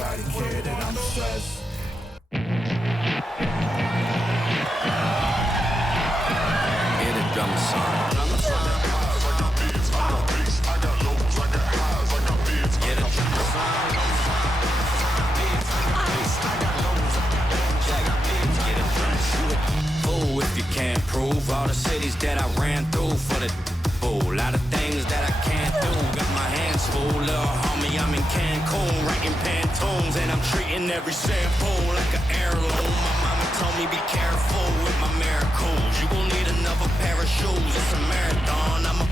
Everybody care that I'm stressed. Hear the drum song. Oh, if you can't prove all the cities that I ran through for the lot of things that I can't do. Got my hands full, little homie. I'm in Cancun, writing Pantones, and I'm treating every sample like an heirloom. My mama told me be careful with my miracles. You gon' need another pair of shoes. It's a marathon. I'm a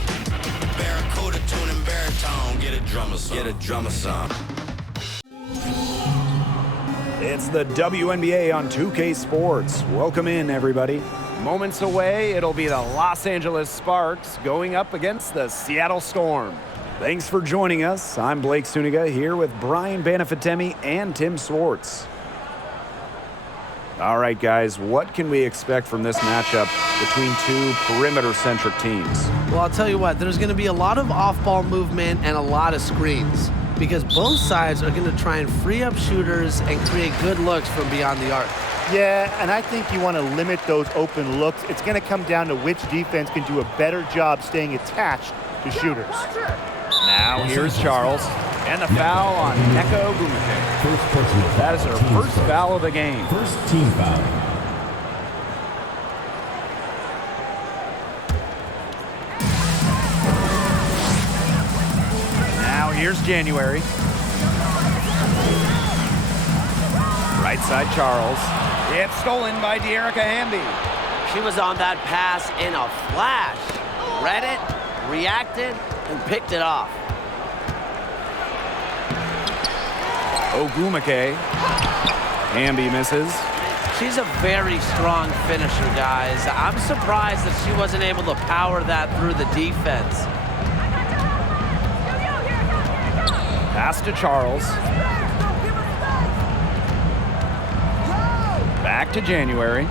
barracuda tuning baritone. Get a drummer song. Get a drummer song. It's the WNBA on 2K Sports. Welcome in, everybody. Moments away, it'll be the Los Angeles Sparks going up against the Seattle Storm. Thanks for joining us. I'm Blake Suniga here with Brian Banafitemi and Tim Swartz. All right, guys, what can we expect from this matchup between two perimeter-centric teams? Well, I'll tell you what, there's going to be a lot of off-ball movement and a lot of screens because both sides are going to try and free up shooters and create good looks from beyond the arc. Yeah, and I think you want to limit those open looks. It's going to come down to which defense can do a better job staying attached to shooters. Now here's Charles, and the foul on Nneka Ogwumike. First personal. That is her first foul of the game. First team foul. Now here's January. Right side Charles. It's stolen by De'Erica Hamby. She was on that pass in a flash. Read it, reacted, and picked it off. Ogwumike. Hamby misses. She's a very strong finisher, guys. I'm surprised that she wasn't able to power that through the defense. Pass to Charles. Back to January.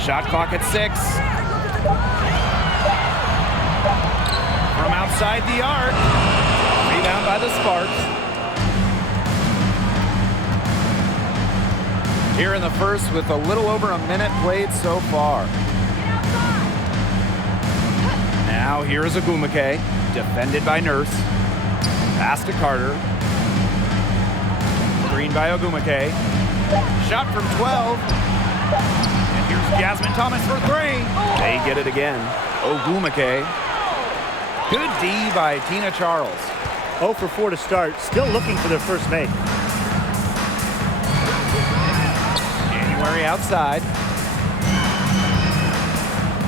Shot clock at 6. From outside the arc. Rebound by the Sparks. Here in the first with a little over a minute played so far. Now here's Ogwumike, defended by Nurse. Pass to Carter. Screen by Ogwumike. Shot from 12. And here's Jasmine Thomas for 3. They get it again. Ogwumike. Good D by Tina Charles. 0 for 4 to start. Still looking for their first make. January outside.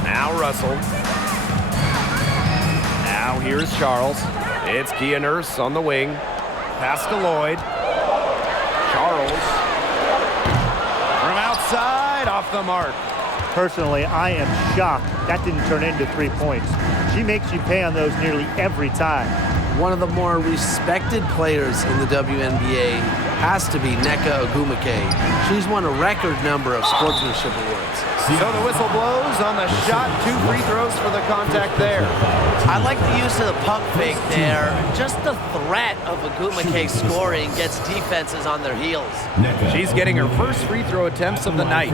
Now Russell. Now here's Charles. It's Kia Nurse on the wing. Pass to Lloyd. Charles. From outside, off the mark. Personally, I am shocked that didn't turn into 3 points. She makes you pay on those nearly every time. One of the more respected players in the WNBA has to be Nneka Ogwumike. She's won a record number of sportsmanship awards. So the whistle blows on the shot. 2 free throws for the contact there. I like the use of the pump fake there. Just the threat of Ogwumike scoring gets defenses on their heels. She's getting her first free throw attempts of the night.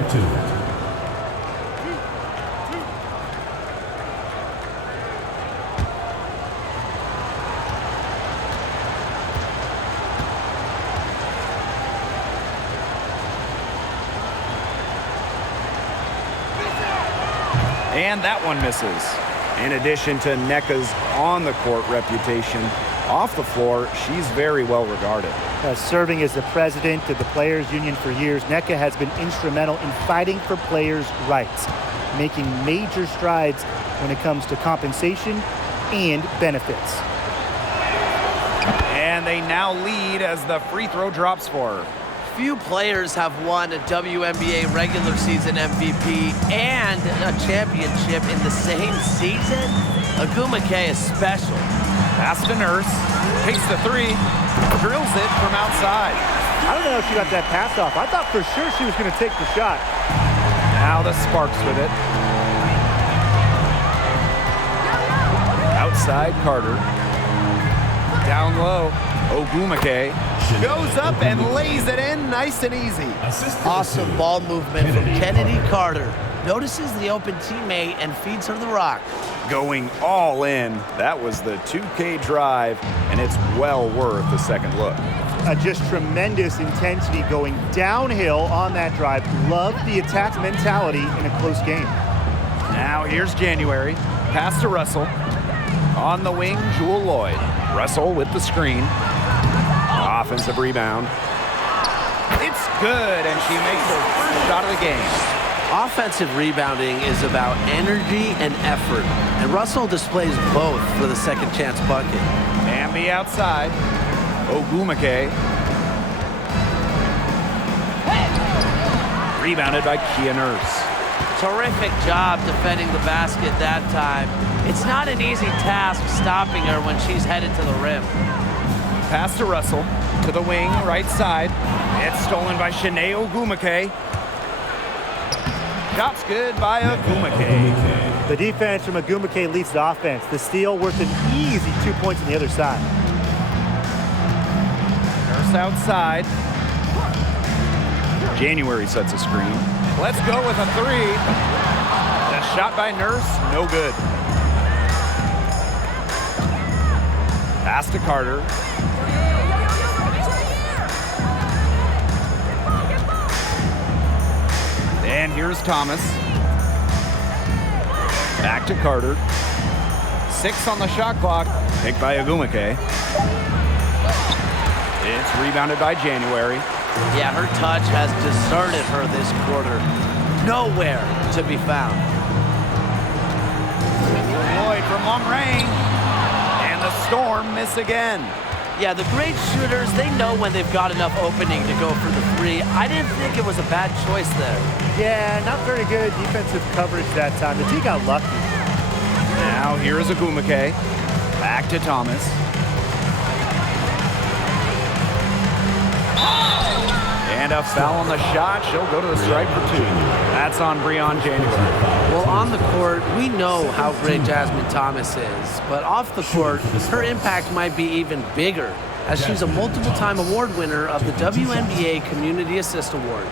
And that one misses. In addition to Nneka's on-the-court reputation, off the floor, she's very well regarded. Serving as the president of the Players Union for years, Nneka has been instrumental in fighting for players' rights, making major strides when it comes to compensation and benefits. And they now lead as the free throw drops for her. Few players have won a WNBA regular season MVP and a championship in the same season. Ogwumike is special. Pass to Nurse, takes the 3, drills it from outside. I don't know if she got that pass off. I thought for sure she was going to take the shot. Now the Sparks with it. Outside Carter. Down low, Ogumake goes up and lays it in nice and easy. Awesome ball movement from Kennedy Carter. Notices the open teammate and feeds her the rock. Going all in. That was the 2K drive, and it's well worth the second look. Just tremendous intensity going downhill on that drive. Love the attack mentality in a close game. Now here's January. Pass to Russell. On the wing, Jewel Lloyd. Russell with the screen. Offensive rebound. It's good, and she makes her first shot of the game. Offensive rebounding is about energy and effort, and Russell displays both for the second chance bucket. Bambi outside. Ogumake. Rebounded by Kia Nurse. Terrific job defending the basket that time. It's not an easy task stopping her when she's headed to the rim. Pass to Russell. To the wing, right side. It's stolen by Shanae Ogumake. Shot's good by Ogumake. The defense from Ogumake leads the offense. The steal worth an easy 2 points on the other side. Nurse outside. January sets a screen. Let's go with a three. The shot by Nurse, no good. Pass to Carter. And here's Thomas. Back to Carter. 6 on the shot clock. Picked by Ogumake. It's rebounded by January. Yeah, her touch has deserted her this quarter. Nowhere to be found. Lloyd from long range. And the Storm miss again. Yeah, the great shooters, they know when they've got enough opening to go for the three. I didn't think it was a bad choice there. Yeah, not very good defensive coverage that time. The D got lucky. Now here's Ogumake. Back to Thomas. And a foul on the shot. She'll go to the stripe for 2. That's on Breon January. Well, on the court, we know how great Jasmine Thomas is. But off the court, her impact might be even bigger, as she's a multiple-time award winner of the WNBA Community Assist Award.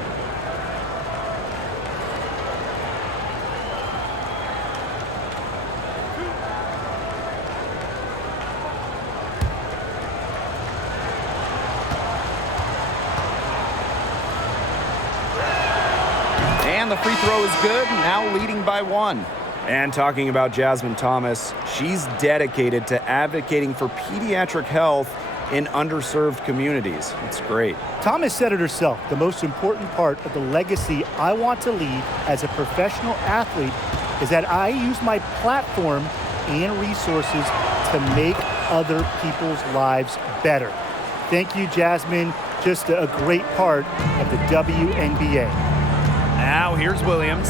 And the free throw is good, now leading by 1. And talking about Jasmine Thomas, she's dedicated to advocating for pediatric health in underserved communities. It's great. Thomas said it herself. The most important part of the legacy I want to leave as a professional athlete is that I use my platform and resources to make other people's lives better. Thank you, Jasmine. Just a great part of the WNBA. Now here's Williams.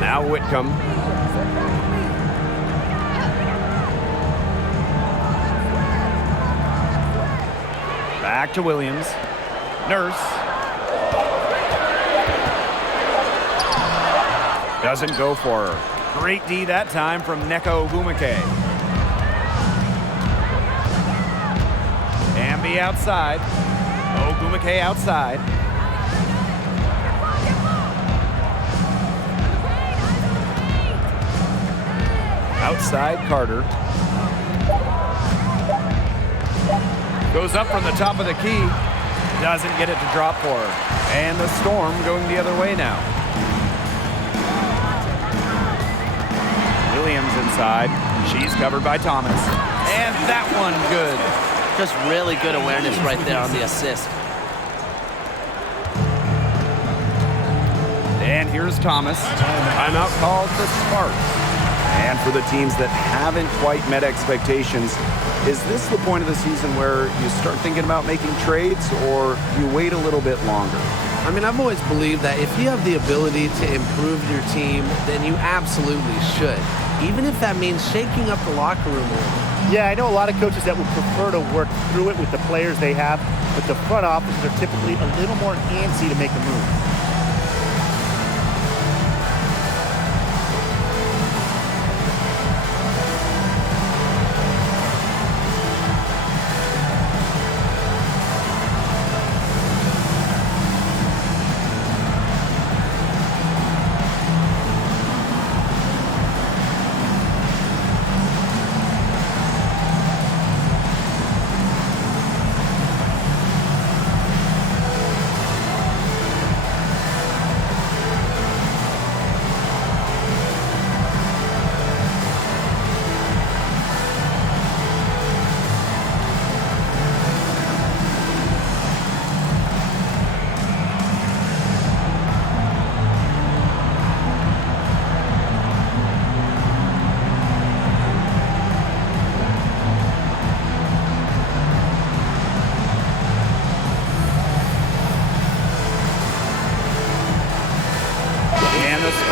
Now Whitcomb. Back to Williams. Nurse. Doesn't go for her. Great D that time from Neko Ogumake. Ambi outside. Ogumake outside. Outside Carter. Goes up from the top of the key. Doesn't get it to drop for her. And the Storm going the other way now. Williams inside. She's covered by Thomas. And that one good. Just really good awareness right there on the assist. And here's Thomas. Timeout called the Sparks. And for the teams that haven't quite met expectations, is this the point of the season where you start thinking about making trades, or you wait a little bit longer? I mean, I've always believed that if you have the ability to improve your team, then you absolutely should, even if that means shaking up the locker room a little. Yeah, I know a lot of coaches that would prefer to work through it with the players they have, but the front offices are typically a little more antsy to make a move.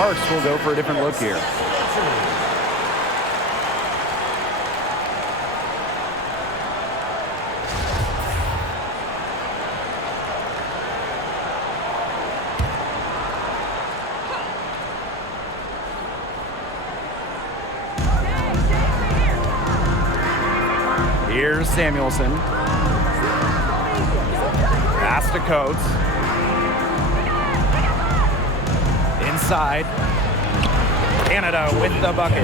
Sparks will go for a different look here. Here's Samuelson. Pass to Coates. Inside. Canada with the bucket.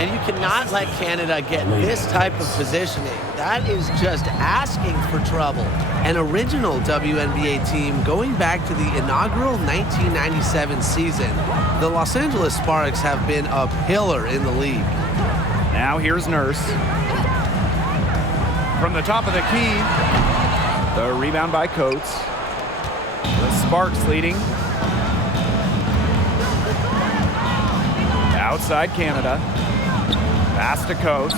And you cannot let Canada get this type of positioning. That is just asking for trouble. An original WNBA team going back to the inaugural 1997 season, the Los Angeles Sparks have been a pillar in the league. Now here's Nurse. From the top of the key, the rebound by Coates. The Sparks leading. Outside Canada. Pass to Coates.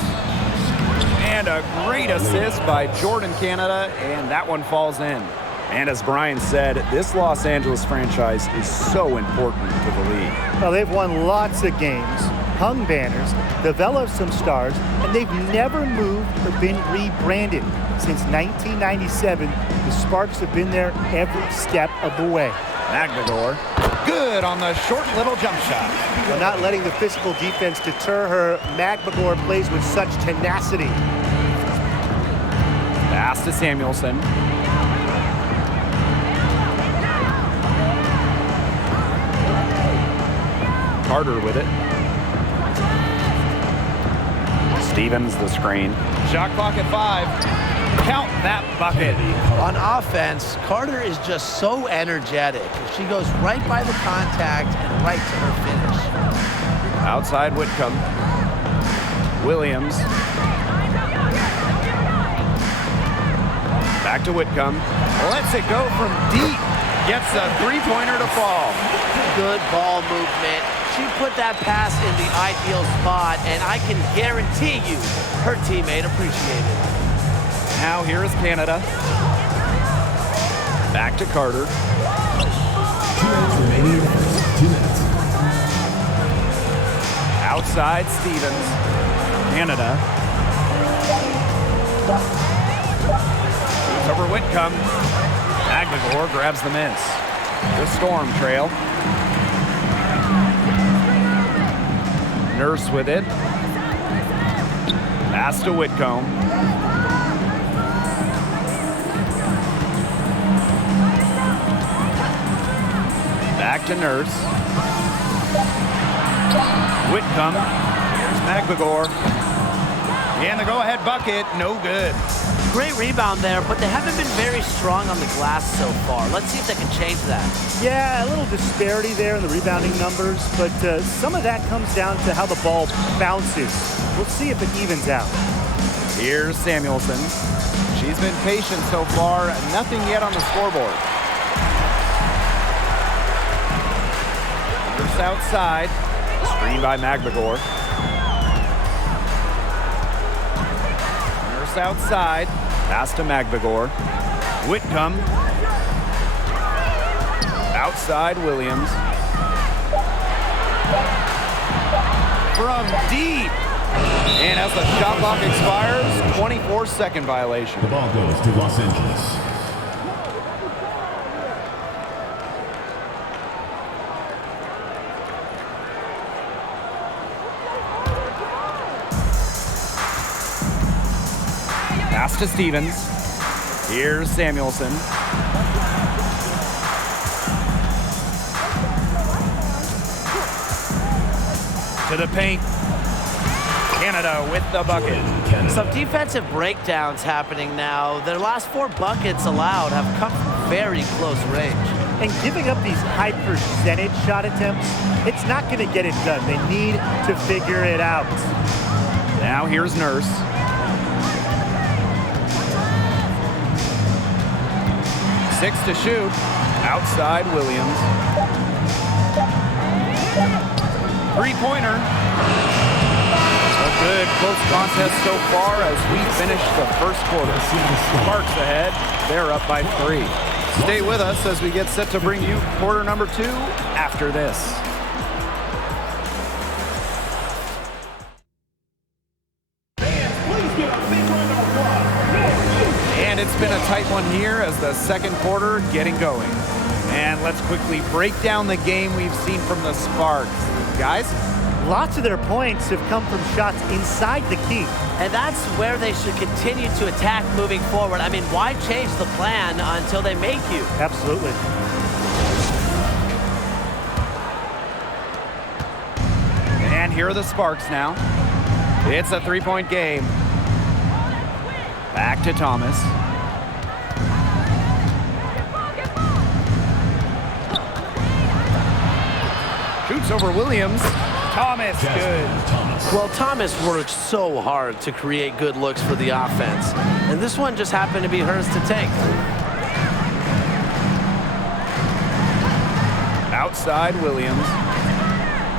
And a great assist by Jordan Canada, and that one falls in. And as Brian said, this Los Angeles franchise is so important to the league. Well, they've won lots of games, hung banners, developed some stars, and they've never moved or been rebranded. Since 1997, the Sparks have been there every step of the way. Magdador, good on the short little jump shot. While not letting the physical defense deter her, Magdador plays with such tenacity. Pass to Samuelson. Carter with it. Stevens the screen. Shot clock at 5. Count that bucket. On offense, Carter is just so energetic. She goes right by the contact and right to her finish. Outside Whitcomb. Williams. Back to Whitcomb. Lets it go from deep. Gets a three-pointer to fall. Good ball movement. She put that pass in the ideal spot, and I can guarantee you her teammate appreciated it. Now here is Canada. Back to Carter. 2 minutes remaining in the first. 2 minutes. Outside Stevens. Canada. It's over Whitcomb. Magdador grabs the miss. The Storm trail. Nurse with it. Pass to Whitcomb. Back to Nurse. Whitcomb. Here's Magdador. And the go-ahead bucket, no good. Great rebound there, but they haven't been very strong on the glass so far. Let's see if they can change that. Yeah, a little disparity there in the rebounding numbers, but some of that comes down to how the ball bounces. We'll see if it evens out. Here's Samuelson. She's been patient so far, nothing yet on the scoreboard. Nurse outside, screen by Magdador. Nurse outside, pass to Magdador. Whitcomb. Outside Williams. From deep. And as the shot clock expires, 24-second violation. The ball goes to Los Angeles. Pass to Stevens. Here's Samuelson. To the paint. Canada with the bucket. Some defensive breakdowns happening now. Their last 4 buckets allowed have come from very close range. And giving up these high percentage shot attempts, it's not going to get it done. They need to figure it out. Now here's Nurse. Six to shoot. Outside Williams. Three-pointer. A good close contest so far as we finish the first quarter. Sparks ahead. They're up by 3. Stay with us as we get set to bring you quarter number 2 after this. And it's been a tight one here as the second quarter getting going. And let's quickly break down the game we've seen from the Sparks. Guys? Lots of their points have come from shots inside the key. And that's where they should continue to attack moving forward. I mean, why change the plan until they make you? Absolutely. And here are the Sparks now. It's a three-point game. Back to Thomas. Shoots over Williams. Thomas, good. Well, Thomas worked so hard to create good looks for the offense. And this one just happened to be hers to take. Outside Williams.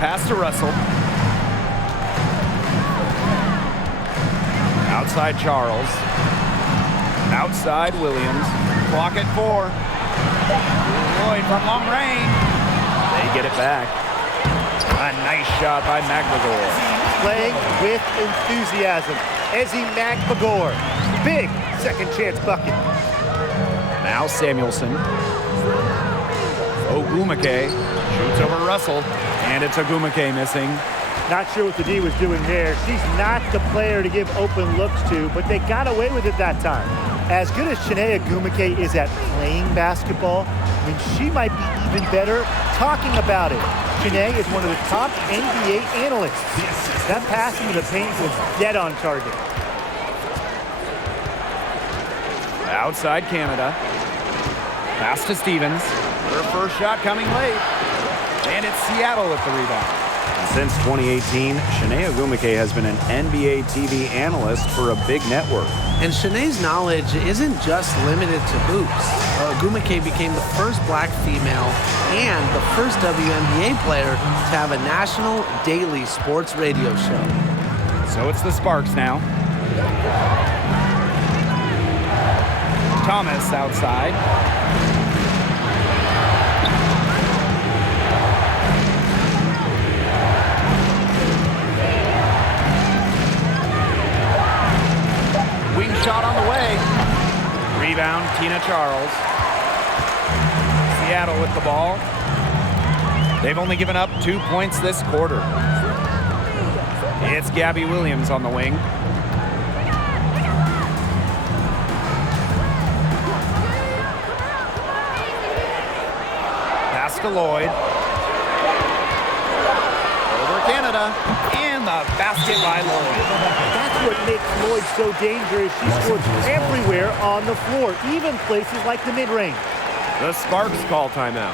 Pass to Russell. Outside Charles. Outside Williams. Clock at 4. Lloyd from long range. They get it back. A nice shot by McBagor. Playing with enthusiasm. Ezzy McBagor. Big second chance bucket. Now Samuelson. Ogumake shoots over Russell. And it's Ogumake missing. Not sure what the D was doing there. She's not the player to give open looks to, but they got away with it that time. As good as Shanae Ogumake is at playing basketball, I mean, she might be even better talking about it. Shanae is one of the top NBA analysts. That pass into the paint was dead on target. Outside Canada. Pass to Stevens. Her first shot coming late. And it's Seattle with the rebound. Since 2018, Shanae Ogumake has been an NBA TV analyst for a big network. And Shanae's knowledge isn't just limited to hoops. Ogumake became the first black female and the first WNBA player to have a national daily sports radio show. So it's the Sparks now. Thomas outside. Wing shot on the way. Rebound, Tina Charles. Seattle with the ball. They've only given up 2 points this quarter. It's Gabby Williams on the wing. Pass to Lloyd. Over Canada. And the basket by Lloyd. That's what makes Lloyd so dangerous. She scores everywhere on the floor, even places like the mid-range. The Sparks call timeout.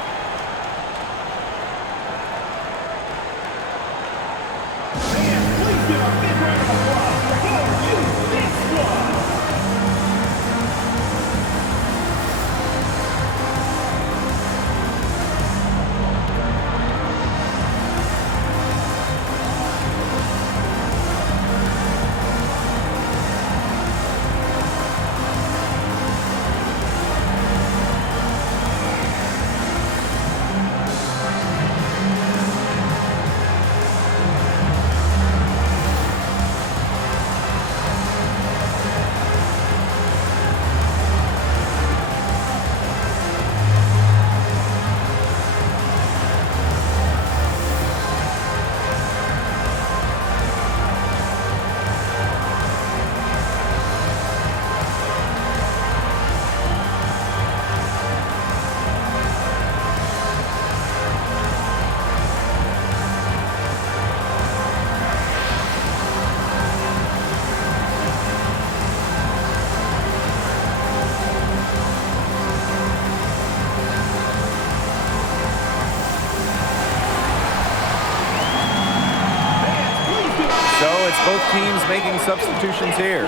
Both teams making substitutions here.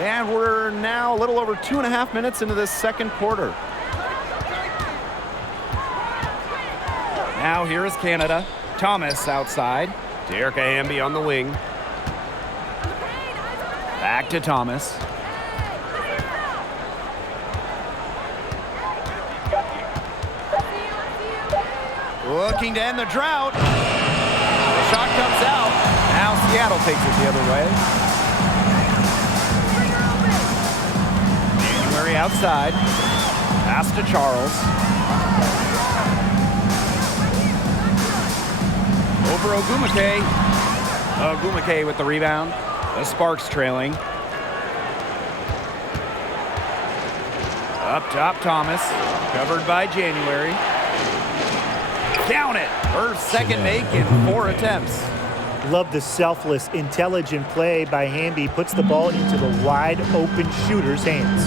And we're now a little over 2.5 minutes into this second quarter. Now here is Canada. Thomas outside. Derek Hamby on the wing. Back to Thomas. Looking to end the drought. shot comes out. Now Seattle takes it the other way. January outside. Pass to Charles. Over Ogumake. Ogumake with the rebound. The Sparks trailing. Up top, Thomas. Covered by January. Down it. Her second make in 4 attempts. Love the selfless, intelligent play by Hamby. Puts the ball into the wide open shooter's hands.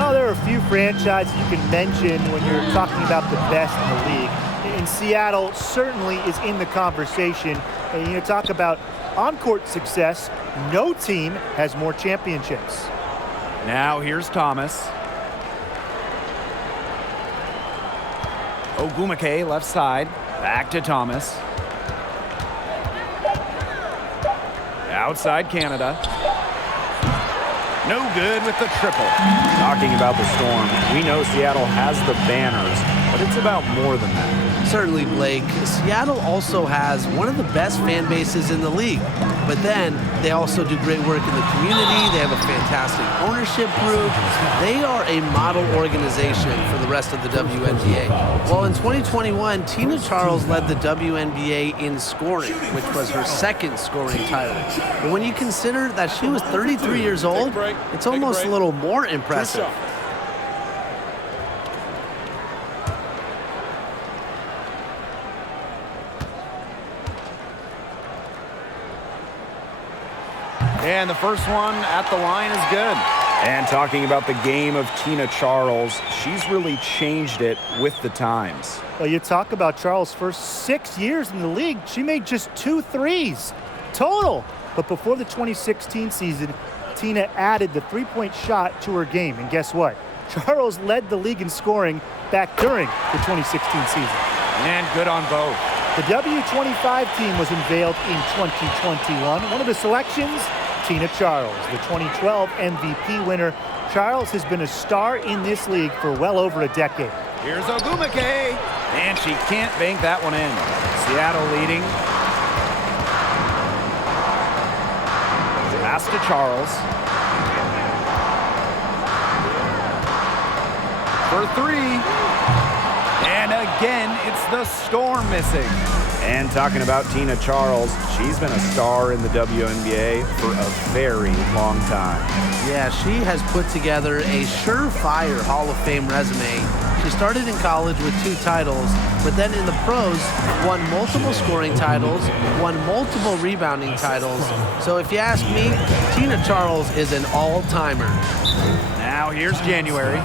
Oh, there are a few franchises you can mention when you're talking about the best in the league. And Seattle certainly is in the conversation. And you talk about on-court success, no team has more championships. Now here's Thomas. Ogumake left side. Back to Thomas. Outside Canada. No good with the triple. Talking about the Storm, we know Seattle has the banners, but it's about more than that. Certainly, Blake. Seattle also has one of the best fan bases in the league. But then they also do great work in the community. They have a fantastic ownership group. They are a model organization for the rest of the WNBA. Well, in 2021, Tina Charles led the WNBA in scoring, which was her second scoring title. But when you consider that she was 33 years old, it's almost a little more impressive. And the first one at the line is good. And talking about the game of Tina Charles, she's really changed it with the times. Well, you talk about Charles' first 6 years in the league, she made just 2 threes total. But before the 2016 season, Tina added the three-point shot to her game. And guess what? Charles led the league in scoring back during the 2016 season. And good on both. The W25 team was unveiled in 2021. One of the selections, Tina Charles, the 2012 MVP winner. Charles has been a star in this league for well over a decade. Here's Ogumake, and she can't bank that one in. Seattle leading. Pass to Charles. For 3. And again, it's the Storm missing. And talking about Tina Charles, she's been a star in the WNBA for a very long time. Yeah, she has put together a surefire Hall of Fame resume. She started in college with 2 titles, but then in the pros, won multiple scoring titles, won multiple rebounding titles. So if you ask me, Tina Charles is an all-timer. Now here's January.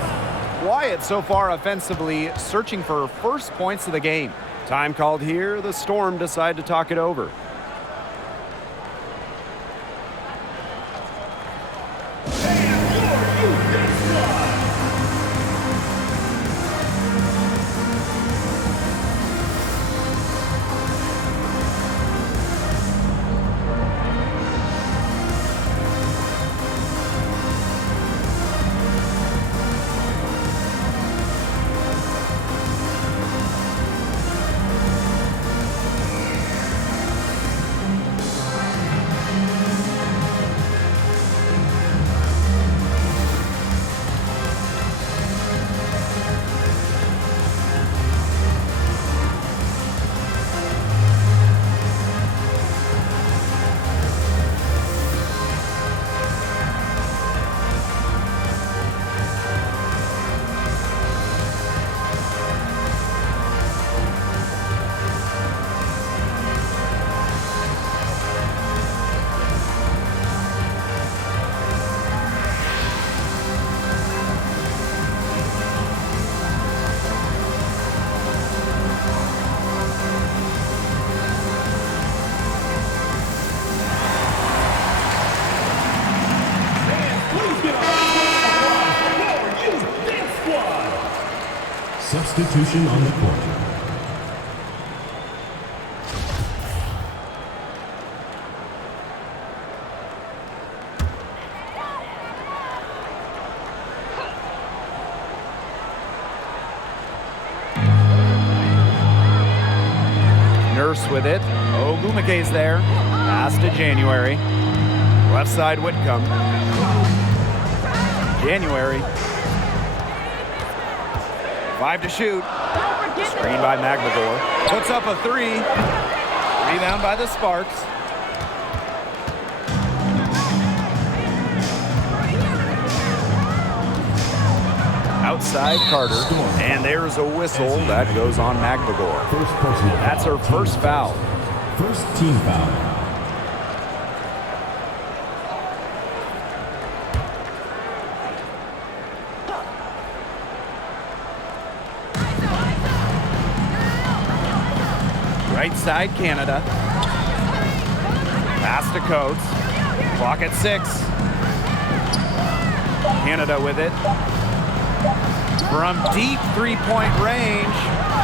Quiet so far offensively, searching for first points of the game. Time called here, the Storm decide to talk it over. Substitution on the court. with it. Ogumeke's there. Pass to January. Left side Whitcomb. January. 5 to shoot. Screen by Magdagor. Puts up a 3. Rebound by the Sparks. Outside Carter. And there's a whistle that goes on Magdagor. That's her first foul. First team foul. Right side, Canada. Pass to Coates. Clock at 6. Canada with it. From deep three-point range.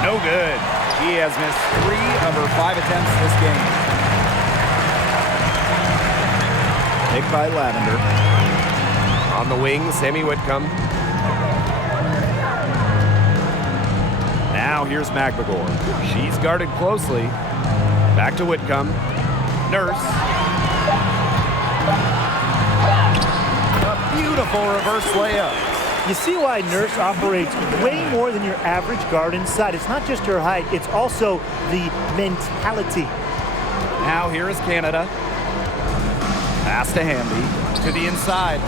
No good. She has missed 3 of her 5 attempts this game. Pick by Lavender. On the wing, Sammy Whitcomb. Now here's Magdagor. She's guarded closely. Back to Whitcomb. Nurse. A beautiful reverse layup. You see why Nurse operates way more than your average guard inside. It's not just her height, it's also the mentality. Now here is Canada. Pass to Hamby. To the inside.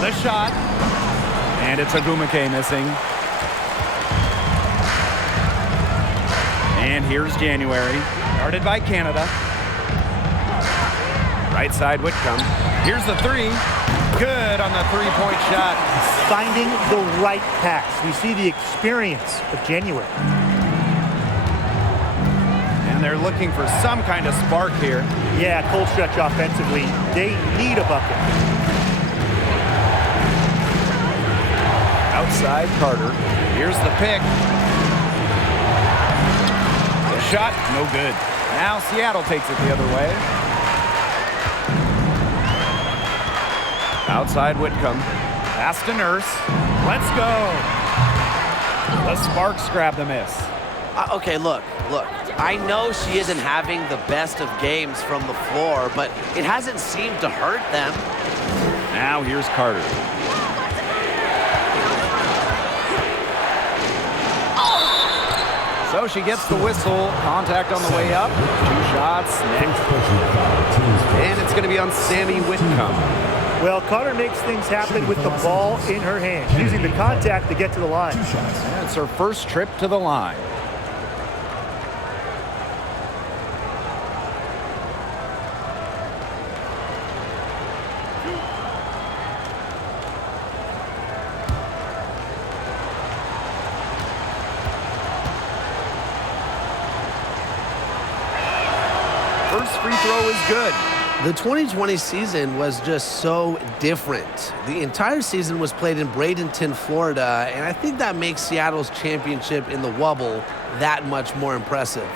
The shot. And it's Ogumeke missing. And here's January. Guarded by Canada. Right side Whitcomb. Here's the 3. Good on the three-point shot. Finding the right pass. We see the experience of January. And they're looking for some kind of spark here. Yeah, cold stretch offensively. They need a bucket. Outside Carter. Here's the pick. The shot, no good. Now Seattle takes it the other way. Outside Whitcomb. Pass to Nurse. Let's go. The Sparks grab the miss. Okay, look. I know she isn't having the best of games from the floor, but it hasn't seemed to hurt them. Now here's Carter. So she gets the whistle. Contact on the way up. 2 shots. And it's going to be on Sammy Whitcomb. Well, Carter makes things happen with the ball in her hand, using the contact to get to the line. And it's her first trip to the line. First free throw is good. The 2020 season was just so different. The entire season was played in Bradenton, Florida, and I think that makes Seattle's championship in the Wubble that much more impressive.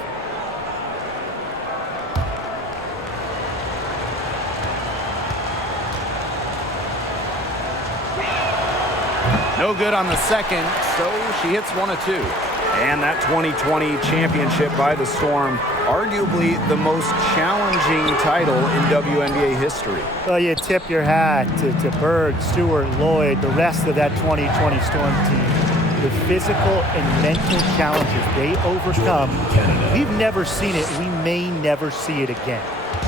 No good on the second, so she hits 1 of 2. And that 2020 championship by the Storm, arguably the most challenging title in WNBA history. Well, you tip your hat to Bird, Stewart, Lloyd, the rest of that 2020 Storm team. The physical and mental challenges they overcome, we've never seen it. We may never see it again.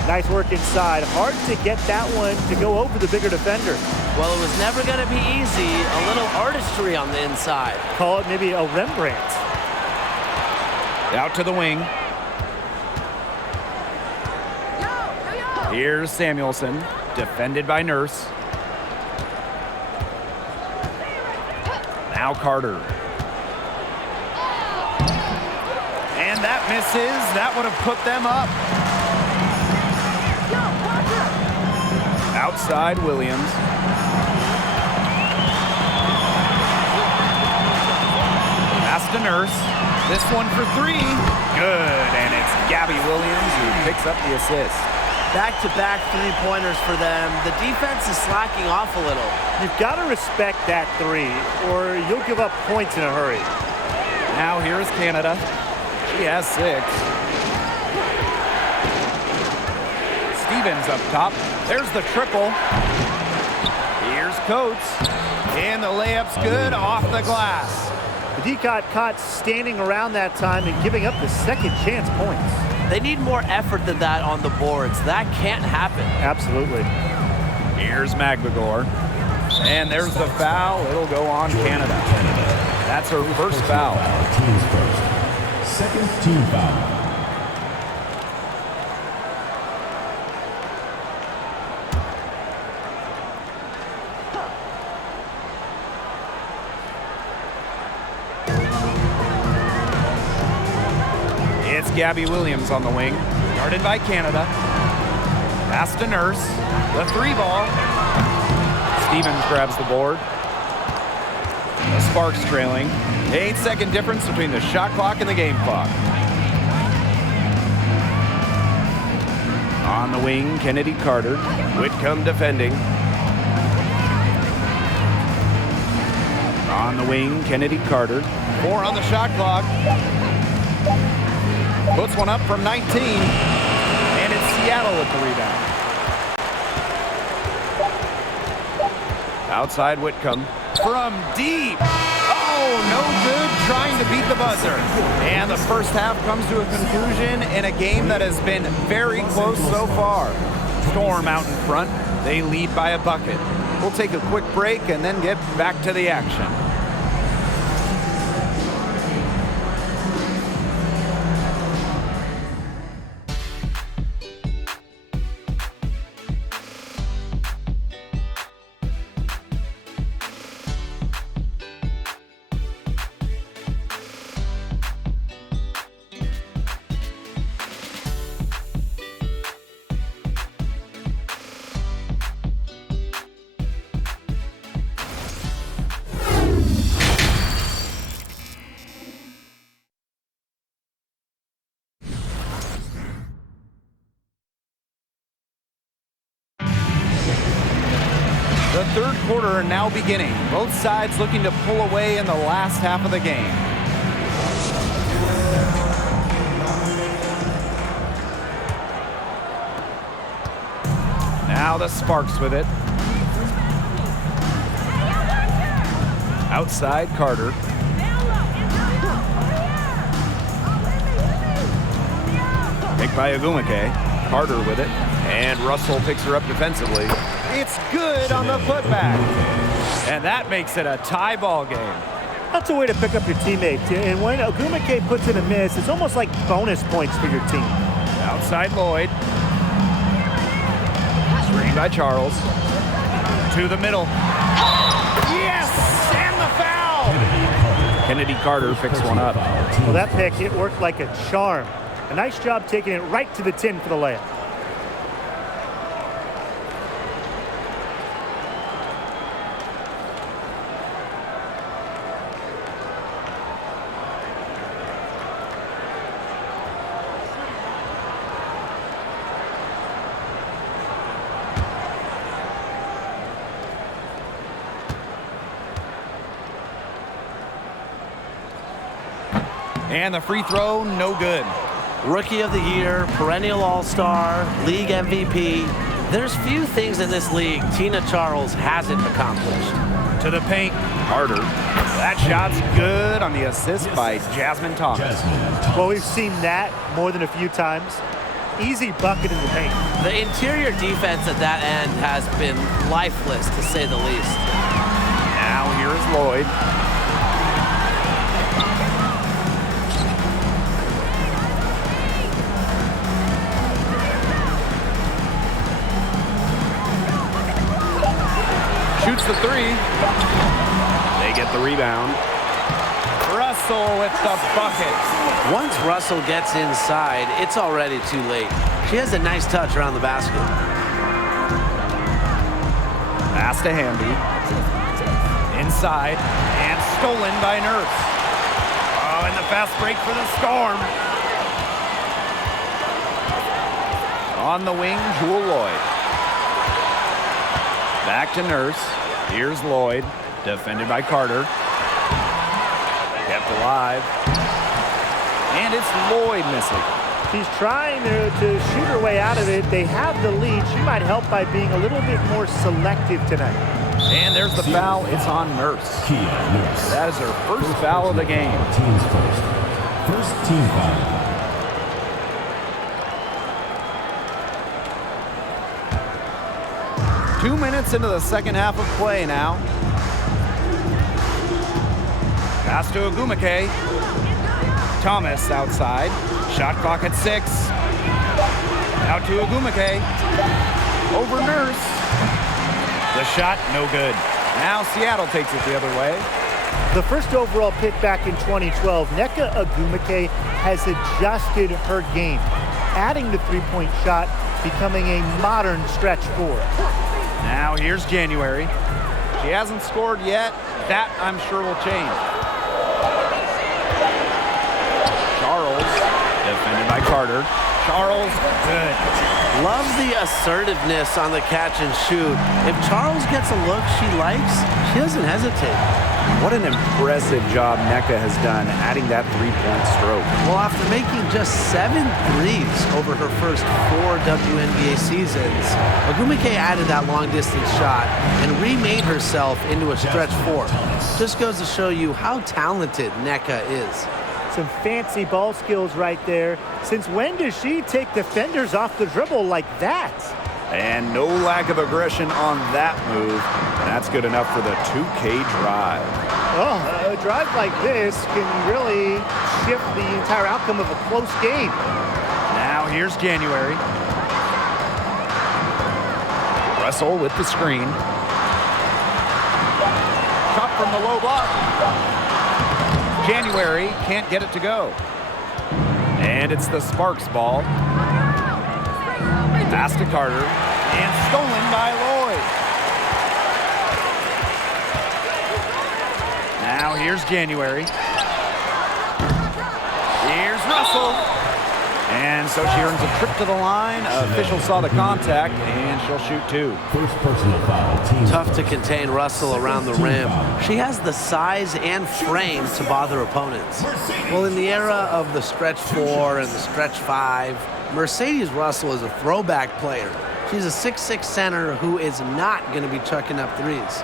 Nice work inside. Hard to get that one to go over the bigger defender. Well, it was never going to be easy. A little artistry on the inside. Call it maybe a Rembrandt. Out to the wing. Here's Samuelson, defended by Nurse. Now Carter. And that misses. That would have put them up. Outside Williams. Pass to Nurse. This one for 3. Good. And it's Gabby Williams who picks up the assist. Back-to-back three-pointers for them. The defense is slacking off a little. You've got to respect that 3, or you'll give up points in a hurry. Now here's Canada. She has 6. Stevens up top. There's the triple. Here's Coates. And the layup's good off the glass. The D got caught standing around that time and giving up the second chance points. They need more effort than that on the boards. That can't happen. Absolutely. Here's Magbagor. And there's the foul. It'll go on Canada. That's her first foul. Team's first. Second team foul. It's Gabby Williams on the wing. Guarded by Canada. Pass to Nurse. The 3 ball. Stevens grabs the board. The Sparks trailing. 8-second difference between the shot clock and the game clock. On the wing, Kennedy Carter. Whitcomb defending. On the wing, Kennedy Carter. 4 on the shot clock. Puts one up from 19. And it's Seattle with the rebound. Outside Whitcomb. From deep. Oh, no good trying to beat the buzzer. And the first half comes to a conclusion in a game that has been very close so far. Storm out in front. They lead by a bucket. We'll take a quick break and then get back to the action. The third quarter now beginning. Both sides looking to pull away in the last half of the game. Now the Sparks with it. Outside Carter. Picked by Agumake. Carter with it. And Russell picks her up defensively. It's good on the putback. And that makes it a tie ball game. That's a way to pick up your teammates. And when Agumake puts in a miss, it's almost like bonus points for your team. Outside Lloyd. Screen by Charles. To the middle. Yes! And the foul! Kennedy Carter picks one up. Well, that pick, it worked like a charm. A nice job taking it right to the tin for the layup. And the free throw, no good. Rookie of the Year, perennial All-Star, league MVP. There's few things in this league Tina Charles hasn't accomplished. To the paint, Carter. That shot's good on the assist by Jasmine Thomas. Well, we've seen that more than a few times. Easy bucket in the paint. The interior defense at that end has been lifeless, to say the least. Now here's Lloyd. Shoots the 3. They get the rebound. Russell with the bucket. Once Russell gets inside, it's already too late. She has a nice touch around the basket. Pass to Hamby. Inside and stolen by Nurse. Oh, and the fast break for the Storm. On the wing, Jewel Lloyd. Back to Nurse. Here's Lloyd, defended by Carter. Kept alive. And And it's Lloyd missing. She's trying to shoot her way out of it. They have the lead. She might help by being a little bit more selective tonight. And there's the foul. It's on Nurse. Kia Nurse. That is her first foul of the game. Team's first. First team foul. Two minutes into the second half of play now. Pass to Agumake. Thomas outside. Shot clock at 6. Out to Agumake. Over Nurse. The shot, no good. Now Seattle takes it the other way. The first overall pick back in 2012, Nneka Agumake has adjusted her game, adding the three-point shot, becoming a modern stretch four. Now here's January. She hasn't scored yet. That, I'm sure, will change. Charles, defended by Carter. Charles, good. Love the assertiveness on the catch and shoot. If Charles gets a look she likes, she doesn't hesitate. What an impressive job Nneka has done adding that three-point stroke. Well, after making just 7 threes over her first 4 WNBA seasons, Agumake added that long-distance shot and remade herself into a stretch 4. Just goes to show you how talented Nneka is. Some fancy ball skills right there. Since when does she take defenders off the dribble like that? And no lack of aggression on that move. That's good enough for the 2K drive. Oh, a drive like this can really shift the entire outcome of a close game. Now here's January. Russell with the screen. Shot from the low block. January can't get it to go. And it's the Sparks ball. Pass to Carter. And stolen by Lloyd. Now here's January. Here's Russell. And so she earns a trip to the line. Officials saw the contact, and she'll shoot 2. First personal foul. Team's Tough to first. contain Russell around the rim. She has the size and frame to bother opponents. Well, in the era of the stretch 4 and the stretch 5, Mercedes Russell is a throwback player. She's a 6'6" center who is not going to be chucking up threes.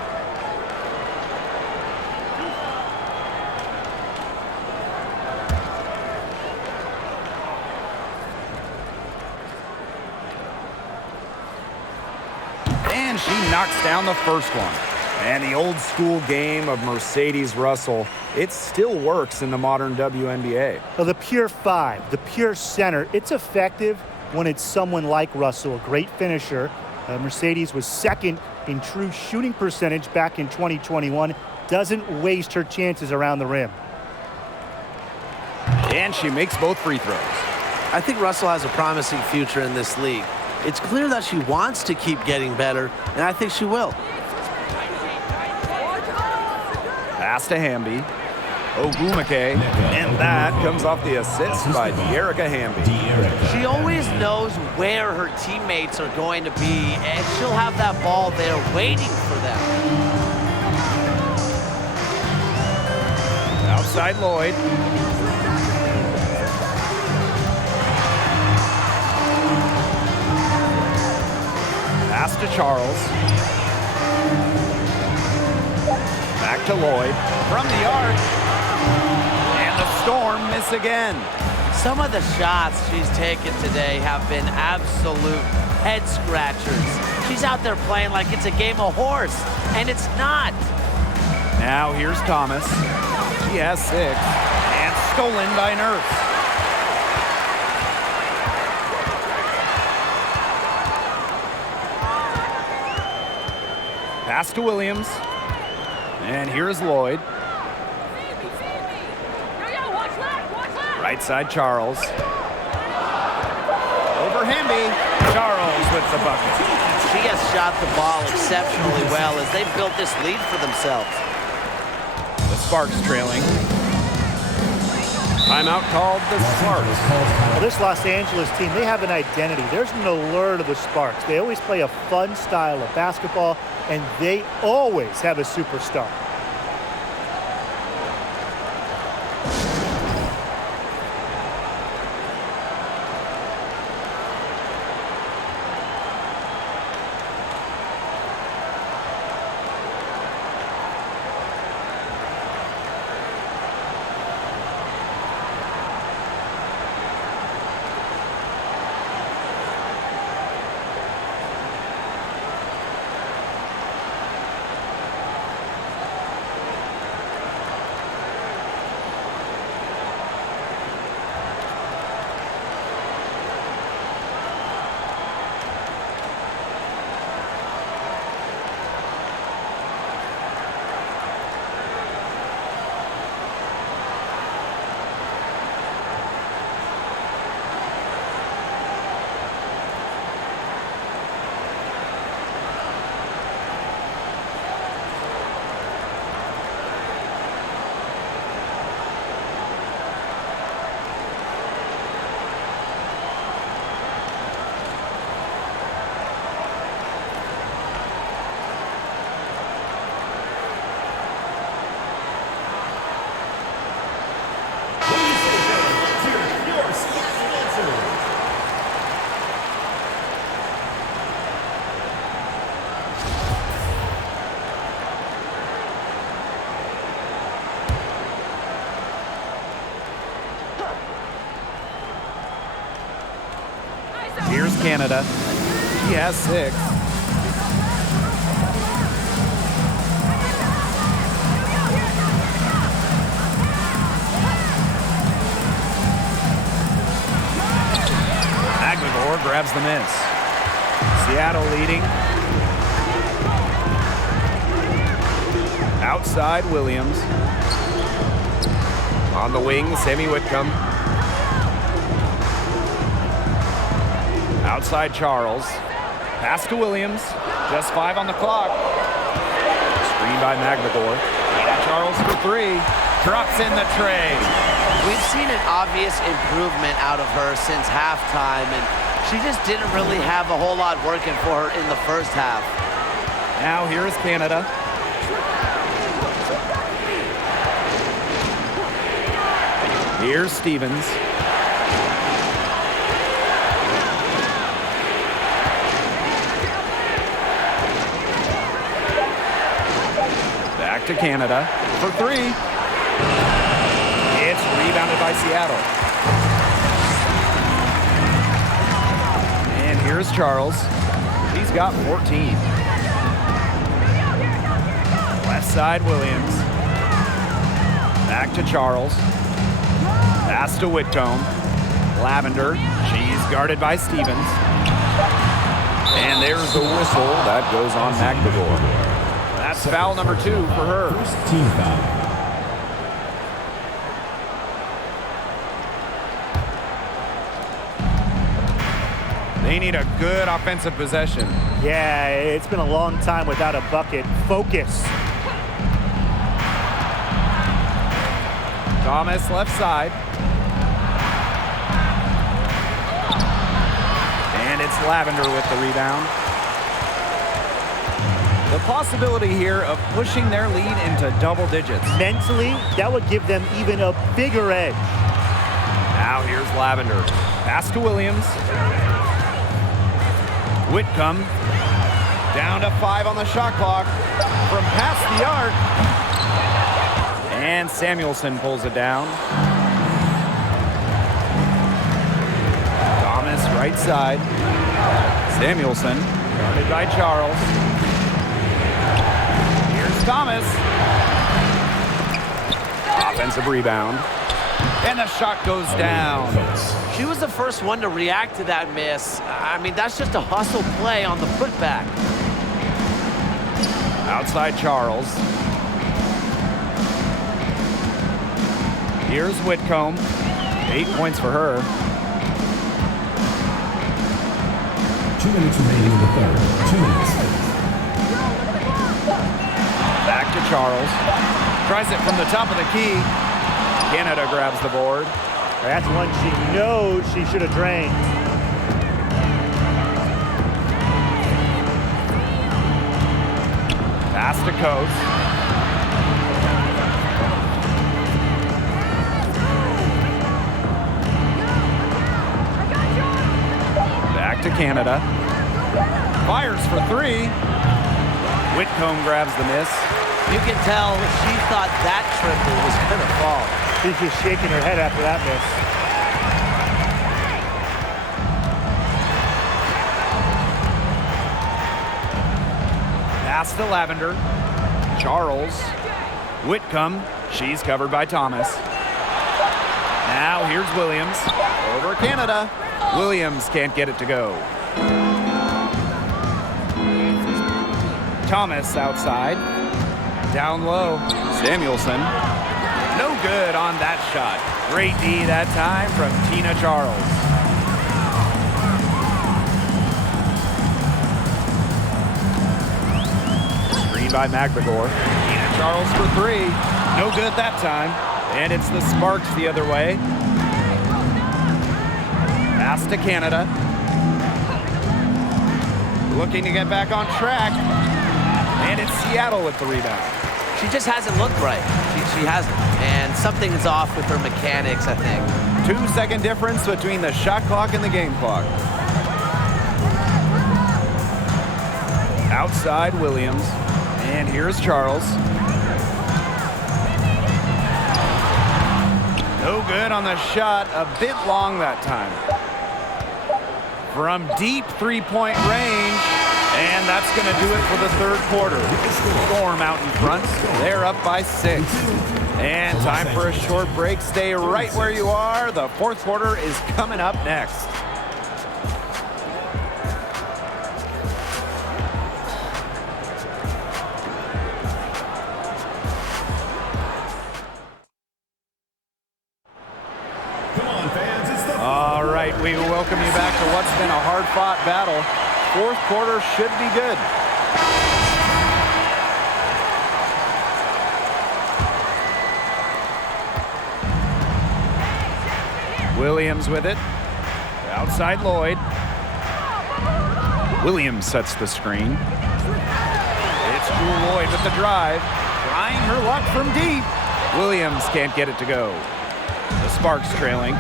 And she knocks down the first one. And the old school game of Mercedes Russell, it still works in the modern WNBA. Well, the pure 5, the pure center, it's effective when it's someone like Russell, a great finisher. Mercedes was second in true shooting percentage back in 2021. Doesn't waste her chances around the rim. And she makes both free throws. I think Russell has a promising future in this league. It's clear that she wants to keep getting better, and I think she will. Pass to Hamby. Ogumake. And that comes off the assist by De'Erica Hamby. She always knows where her teammates are going to be, and she'll have that ball there waiting for them. Outside Lloyd. Pass to Charles. Back to Lloyd. From the arc. And the Storm miss again. Some of the shots she's taken today have been absolute head scratchers. She's out there playing like it's a game of horse, and it's not. Now here's Thomas. She has 6. And stolen by Nurse. Pass to Williams. And here's Lloyd. Right side Charles. Over Hamby. Charles with the bucket. She has shot the ball exceptionally well as they've built this lead for themselves. The Sparks trailing. Timeout called the Sparks. Well, this Los Angeles team, they have an identity. There's an allure to the Sparks. They always play a fun style of basketball, and they always have a superstar. Canada. She has 6. Aguilar grabs the miss. Seattle leading. Outside Williams. On the wing, Sammy Whitcomb. Outside Charles. Pass to Williams. Just 5 on the clock. Screen by Magdagor. Charles for 3. Drops in the tray. We've seen an obvious improvement out of her since halftime, and she just didn't really have a whole lot working for her in the first half. Now here is Canada. Here's Stevens. Back to Canada for 3. It's rebounded by Seattle. And here's Charles. He's got 14. Left side, Williams. Back to Charles. Pass to Whitcomb. Lavender. She's guarded by Stevens. And there's the whistle. That goes on Magdagor. That's foul number 2 for her. First team foul. They need a good offensive possession. Yeah, it's been a long time without a bucket. Focus. Thomas left side. And it's Lavender with the rebound. The possibility here of pushing their lead into double digits. Mentally, that would give them even a bigger edge. Now here's Lavender. Pass to Williams. Whitcomb. Down to 5 on the shot clock. From past the arc. And Samuelson pulls it down. Thomas right side. Samuelson guarded by Charles. Here's Thomas. Offensive rebound. And the shot goes down. She was the first one to react to that miss. I mean, that's just a hustle play on the putback. Outside Charles. Here's Whitcomb. 8 points for her. 2 minutes remaining in the third. 2 minutes. Back to Charles. Tries it from the top of the key. Canada grabs the board. That's one she knows she should have drained. Pass to Coates. Back to Canada. Fires for 3. Whitcomb grabs the miss. You can tell she thought that triple was going to fall. She's just shaking her head after that miss. Pass to Lavender. Charles. Whitcomb. She's covered by Thomas. Now here's Williams. Over Canada. Williams can't get it to go. Thomas outside. Down low. Samuelson. No good on that shot. Great D that time from Tina Charles. Screen by Magdagor. Tina Charles for 3. No good that time. And it's the Sparks the other way. Pass to Canada. Looking to get back on track. And it's Seattle with the rebound. She just hasn't looked right. She hasn't. And something is off with her mechanics, I think. 2-second difference between the shot clock and the game clock. Outside Williams. And here's Charles. No good on the shot. A bit long that time. from deep three-point range. And that's going to do it for the third quarter. Storm out in front. They're up by 6. And time for a short break. Stay right where you are. The fourth quarter is coming up next. All right, we welcome you back to what's been a hard-fought battle. Fourth quarter should be good. Williams with it. Outside Lloyd. Williams sets the screen. It's Jewel Lloyd with the drive. Trying her luck from deep. Williams can't get it to go. The Sparks trailing.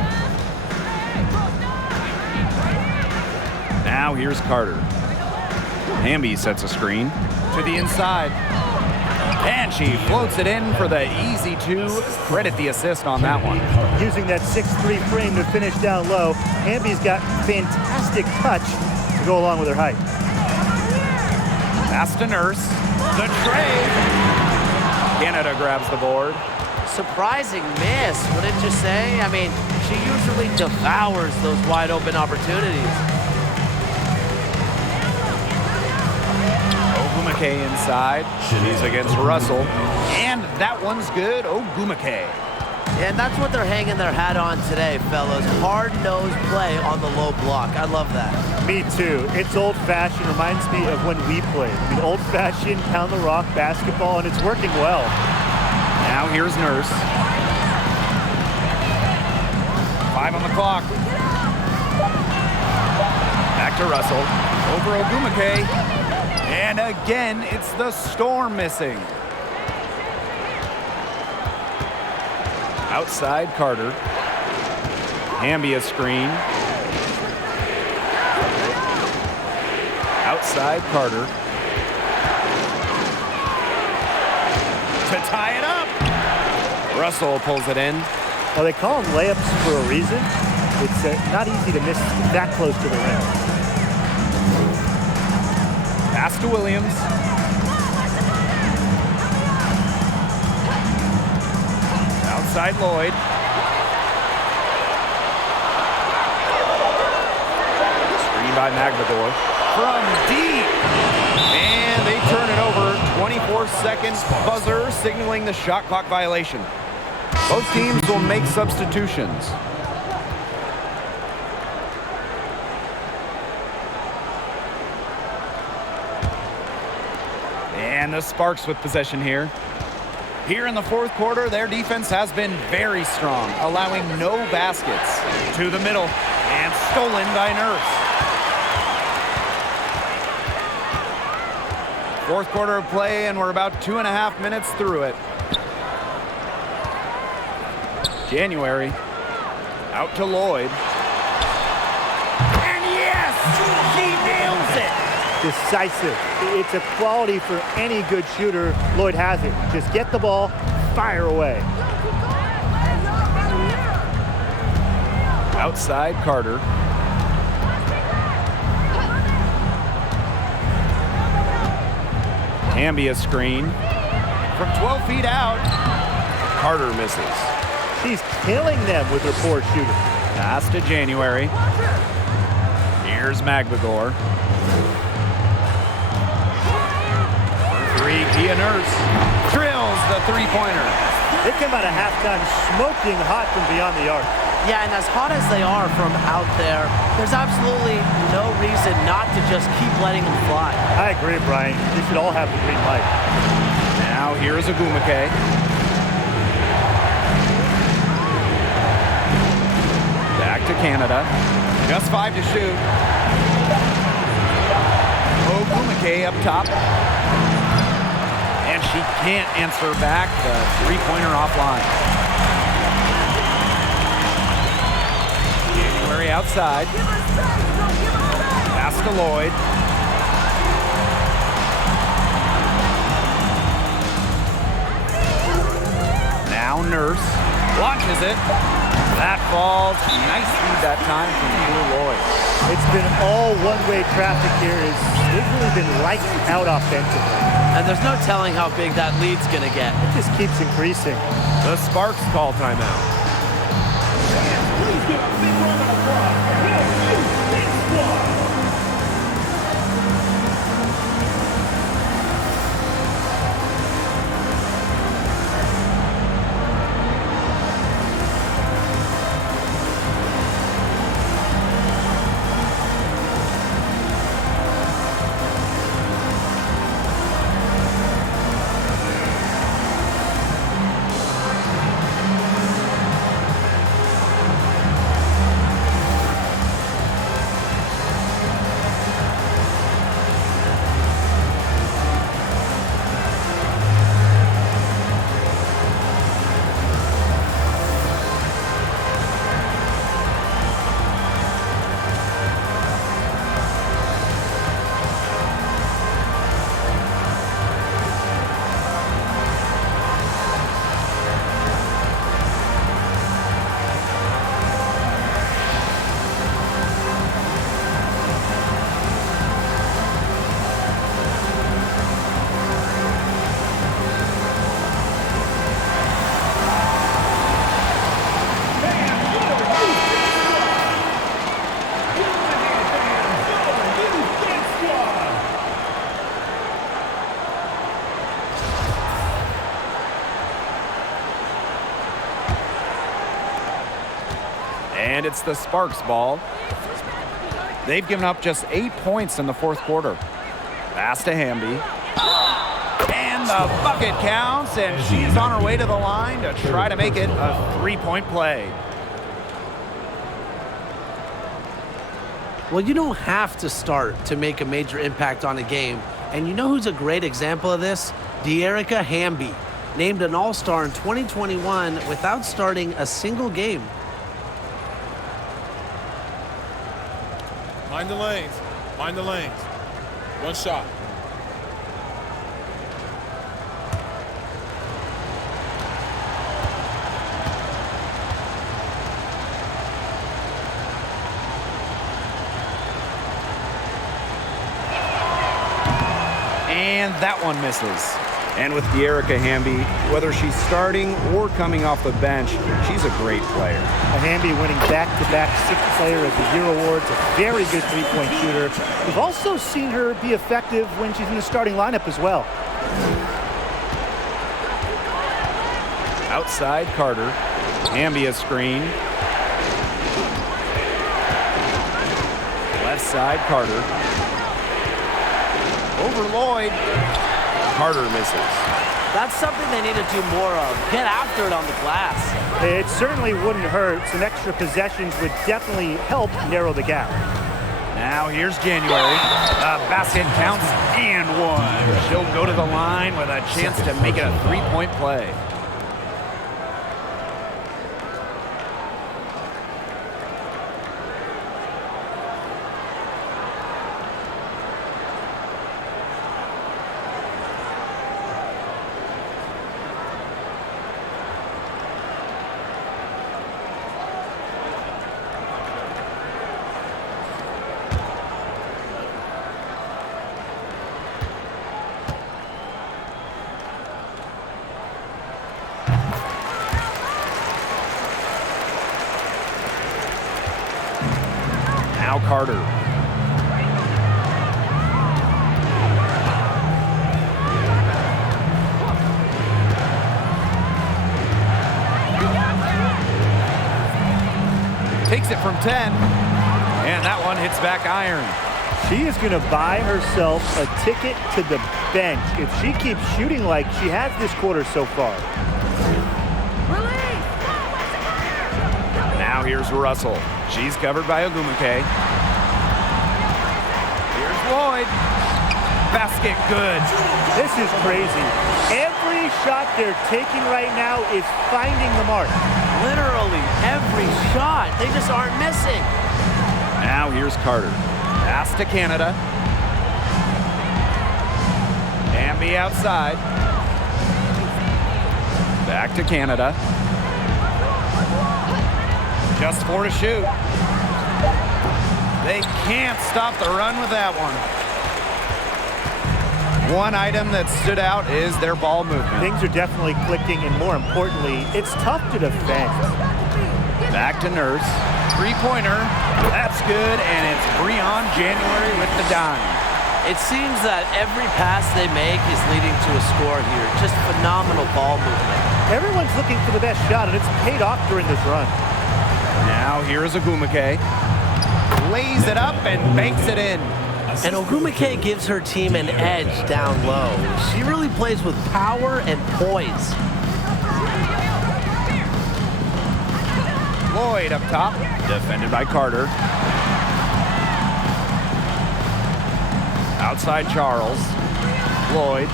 Now here's Carter. Hamby sets a screen to the inside. And she floats it in for the easy 2. Credit the assist on that one. Using that 6'3" frame to finish down low, Hamby's got fantastic touch to go along with her height. Pass to Nurse. The trade. Canada grabs the board. Surprising miss, wouldn't you say? I mean, she usually devours those wide open opportunities. Ogumake inside. She's against Russell. And that one's good. Ogumake. And that's what they're hanging their hat on today, fellas. Hard-nosed play on the low block. I love that. Me too. It's old-fashioned. Reminds me of when we played. I mean, old-fashioned pound-the-rock basketball, and it's working well. Now here's Nurse. 5 on the clock. Back to Russell. Over Ogumake. And again, it's the Storm missing. Outside Carter. Hamby a screen. Outside Carter. To tie it up. Russell pulls it in. Well, they call them layups for a reason. It's not easy to miss that close to the rim. Pass to Williams. Outside Lloyd. Screen by Magmador. From deep. And they turn it over. 24 seconds buzzer signaling the shot clock violation. Both teams will make substitutions. And the Sparks with possession here. Here in the fourth quarter, their defense has been very strong, allowing no baskets. To the middle, and stolen by Nurse. Fourth quarter of play, and we're about 2.5 minutes through it. January, out to Lloyd. And yes, she nails it. Decisive. It's a quality for any good shooter. Lloyd has it. Just get the ball, fire away. Outside Carter. Hamby a screen. From 12 feet out, Carter misses. She's killing them with her poor shooting. Pass to January. Here's Magmador. Three, Pia Nurse drills the three-pointer. They came out of halftime smoking hot from beyond the arc. Yeah, and as hot as they are from out there, there's absolutely no reason not to just keep letting them fly. I agree, Brian. They should all have the green light. Now here's Ogumake. Back to Canada. Just 5 to shoot. Ogumake up top. And she can't answer back. The three-pointer offline. January outside. Pass to Lloyd. Now Nurse launches it. That falls. Nice feed that time from Jewel Lloyd. It's been all one-way traffic here. They've really been lights out offensively. And there's no telling how big that lead's going to get. It just keeps increasing. The Sparks call timeout. Please give a big round of applause for your big squad. And it's the Sparks ball. They've given up just 8 points in the fourth quarter. Pass to Hamby. And the bucket counts, and she's on her way to the line to try to make it a three-point play. Well, you don't have to start to make a major impact on a game. And you know who's a great example of this? De'Erica Hamby, named an All-Star in 2021 without starting a single game. Mind the lanes. Mind the lanes. One shot. And that one misses. And with De'Erica Hamby, whether she's starting or coming off the bench, she's a great player. Hamby winning back-to-back Sixth Player of the Year awards, a very good three-point shooter. We've also seen her be effective when she's in the starting lineup as well. Outside Carter. Hamby a screen. Left side Carter. Over Lloyd. Carter misses. That's something they need to do more of. Get after it on the glass. It certainly wouldn't hurt. Some extra possessions would definitely help narrow the gap. Now here's January. The basket counts and one. She'll go to the line with a chance to make it a three-point play. Now Carter. Takes it from 10. And that one hits back iron. She is going to buy herself a ticket to the bench if she keeps shooting like she has this quarter so far. Now here's Russell. She's covered by Ogumake. Here's Lloyd. Basket good. This is crazy. Every shot they're taking right now is finding the mark. Literally every shot. They just aren't missing. Now here's Carter. Pass to Canada. Hamby outside. Back to Canada. Just 4 to shoot. They They can't stop the run with that one. One item that stood out is their ball movement. Things are definitely clicking, and more importantly, it's tough to defend. Back to Nurse. Three-pointer. That's good, and it's Breon January with the dime. It seems that every pass they make is leading to a score here. Just phenomenal ball movement. Everyone's looking for the best shot, and it's paid off during this run. Now here's Ogumake. Lays it up and banks it in. And Ogumake gives her team an edge down low. She really plays with power and poise. Lloyd up top, defended by Carter. Outside Charles. Lloyd.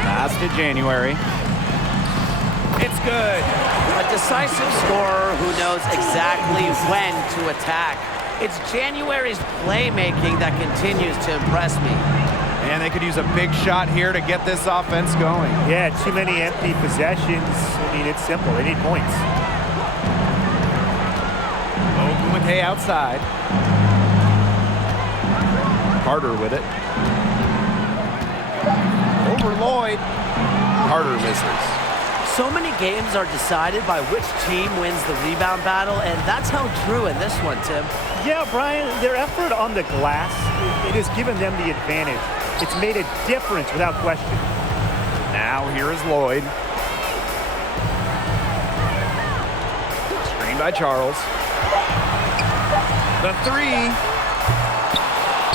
Pass to January. It's good. A decisive scorer who knows exactly when to attack. It's January's playmaking that continues to impress me. And they could use a big shot here to get this offense going. Yeah, too many empty possessions. I mean, it's simple. They need points. Ogumake outside. Carter with it. Over Lloyd. Carter misses. So many games are decided by which team wins the rebound battle, and that's held true in this one, Tim. Yeah, Brian, their effort on the glass, it has given them the advantage. It's made a difference without question. Now here is Lloyd. Screen by Charles. The three.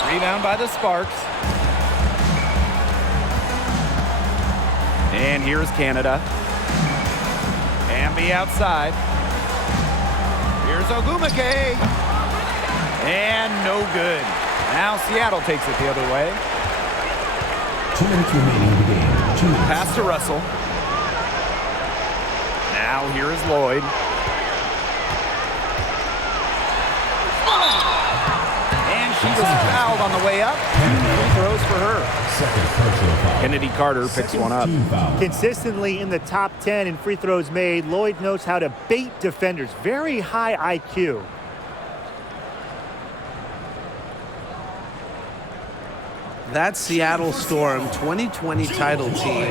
Rebound by the Sparks. And here's Canada. Amby outside. Here's Ogumake. And no good. Now Seattle takes it the other way. 2 minutes remaining in the game. Pass to Russell. Now here is Lloyd. And she was fouled on the way up. Free throws for her. Second personal foul. Kennedy Carter picks one up. Consistently in the top 10 in free throws made, Lloyd knows how to bait defenders. Very high IQ. That Seattle Storm 2020 title team,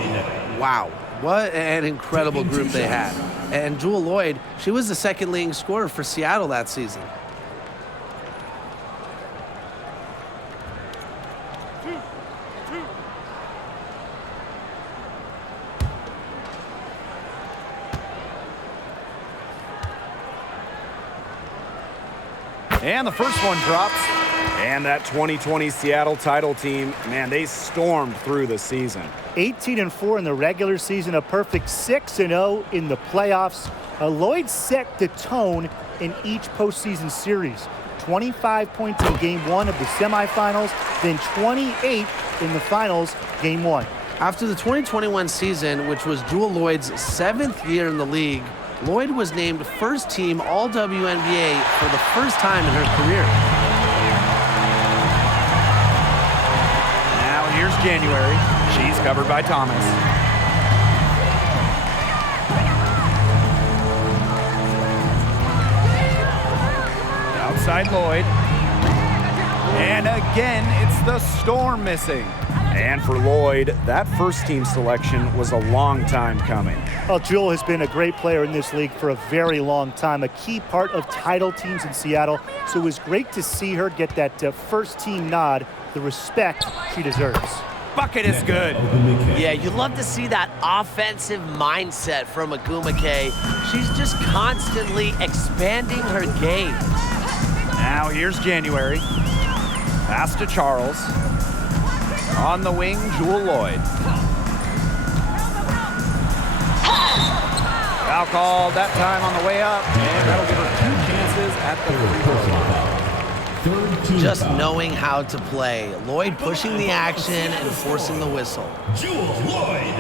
wow, what an incredible group they had. And Jewel Lloyd, she was the second leading scorer for Seattle that season. And the first one drops. And that 2020 Seattle title team, man, they stormed through the season. 18-4 in the regular season, a perfect 6-0 in the playoffs. Lloyd set the tone in each postseason series. 25 points in Game 1 of the semifinals, then 28 in the finals, Game 1. After the 2021 season, which was Jewel Lloyd's 7th year in the league, Lloyd was named first-team All-WNBA for the first time in her career. Here's January. She's covered by Thomas. Outside Lloyd. And again, it's the Storm missing. And for Lloyd, that first team selection was a long time coming. Well, Jewel has been a great player in this league for a very long time, a key part of title teams in Seattle. So it was great to see her get that first team nod, the respect she deserves. Bucket is good. Yeah, you love to see that offensive mindset from Ogumake. She's just constantly expanding her game. Now here's January. Pass to Charles. On the wing, Jewel Lloyd. Foul called that time on the way up, and that'll give her 2 chances at the free throw line. Just knowing how to play. Lloyd pushing the action and forcing the whistle. Jewel Lloyd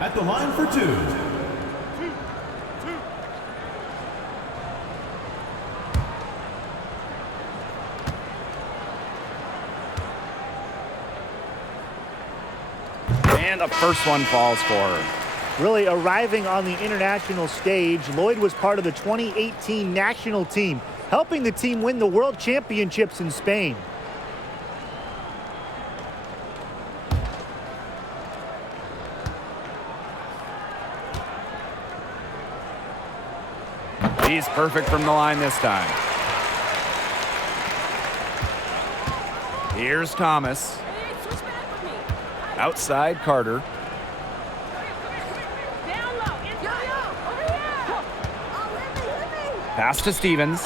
at the line for 2. And the first one falls for her. Really arriving on the international stage, Lloyd was part of the 2018 national team, helping the team win the World Championships in Spain. He's perfect from the line this time. Here's Thomas. Outside Carter. Pass to Stevens.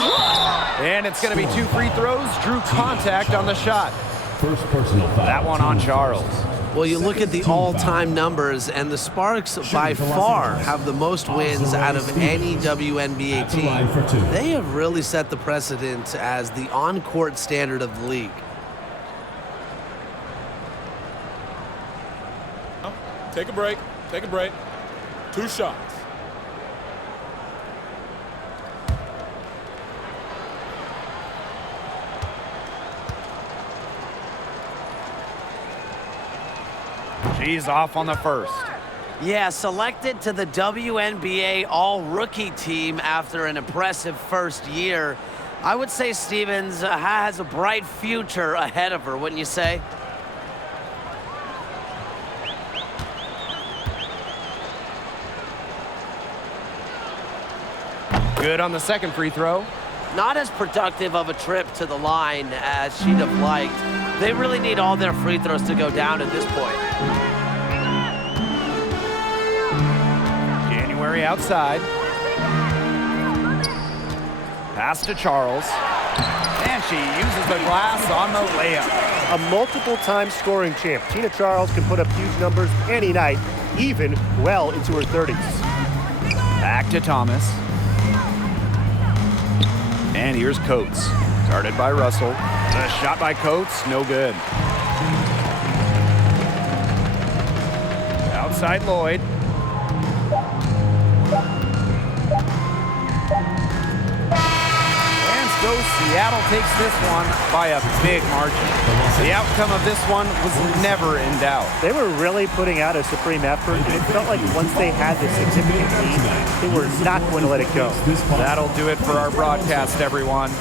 And it's going to be 2 free throws. Drew contact on the shot. First personal foul. That one on Charles. Well, you look at the all-time numbers, and the Sparks by far have the most wins out of any WNBA team. They have really set the precedent as the on-court standard of the league. Take a break. Take a break. 2 shots. She's off on the first. Yeah, selected to the WNBA All-Rookie team after an impressive first year. I would say Stevens has a bright future ahead of her, wouldn't you say? Good on the second free throw. Not as productive of a trip to the line as she'd have liked. They really need all their free throws to go down at this point. January outside. Pass to Charles. And she uses the glass on the layup. A multiple-time scoring champ, Tina Charles can put up huge numbers any night, even well into her 30s. Back to Thomas. And here's Coates. Guarded by Russell. The shot by Coates, no good. Outside Lloyd. And so Seattle takes this one by a big margin. The outcome of this one was never in doubt. They were really putting out a supreme effort, and it felt like once they had this significant lead, they were not going to let it go. That'll do it for our broadcast, everyone.